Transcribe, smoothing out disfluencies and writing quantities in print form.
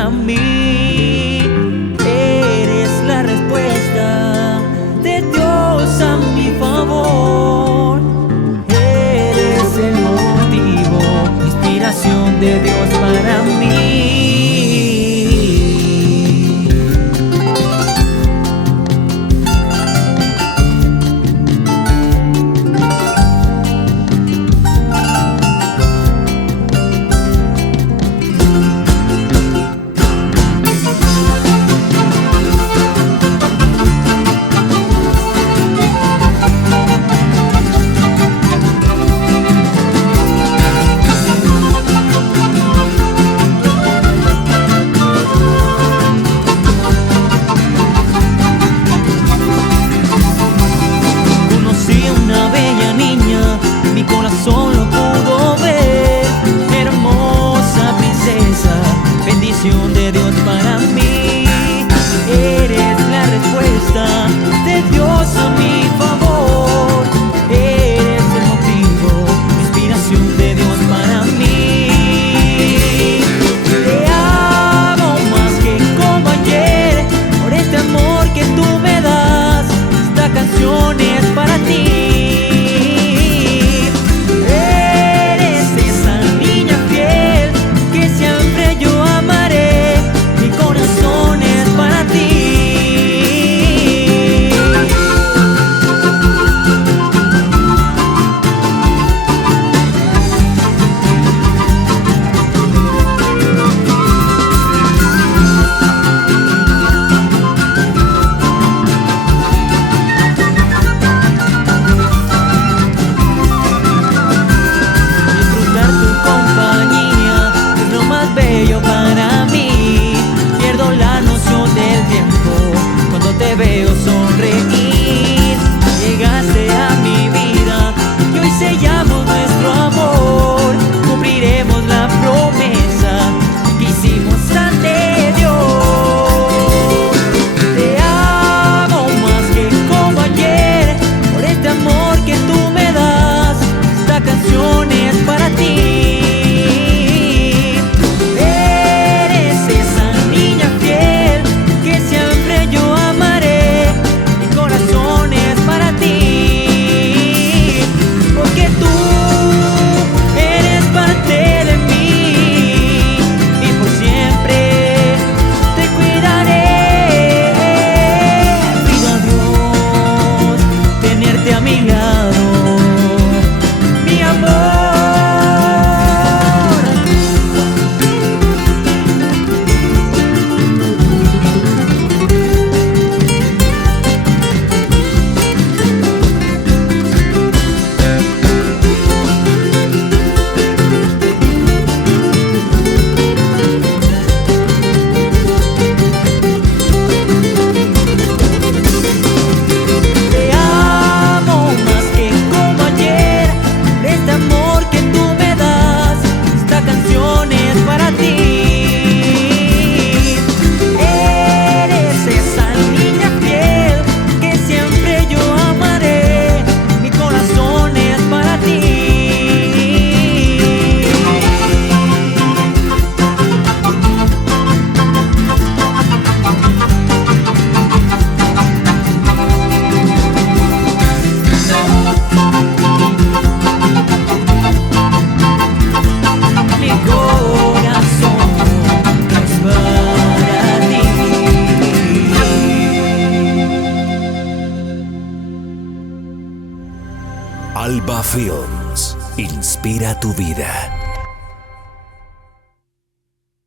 para mí. Eres la respuesta de Dios a mi favor. Eres el motivo, inspiración de Dios para mí. Solo pudo ver, hermosa princesa, bendición de Dios para mí. Eres la respuesta de Dios a mi favor. Eres el motivo, inspiración de Dios para mí. Te amo más que como ayer, por este amor que tú me das. Esta canción es para ti. Para mí, pierdo la noción del tiempo cuando te veo sonreír. Llegaste a mi vida y hoy sellamos nuestro amor. Cumpliremos la promesa que hicimos ante Dios. Te amo más que como ayer, por este amor que tú me das. Esta canción es para ti. Alba Films inspira tu vida.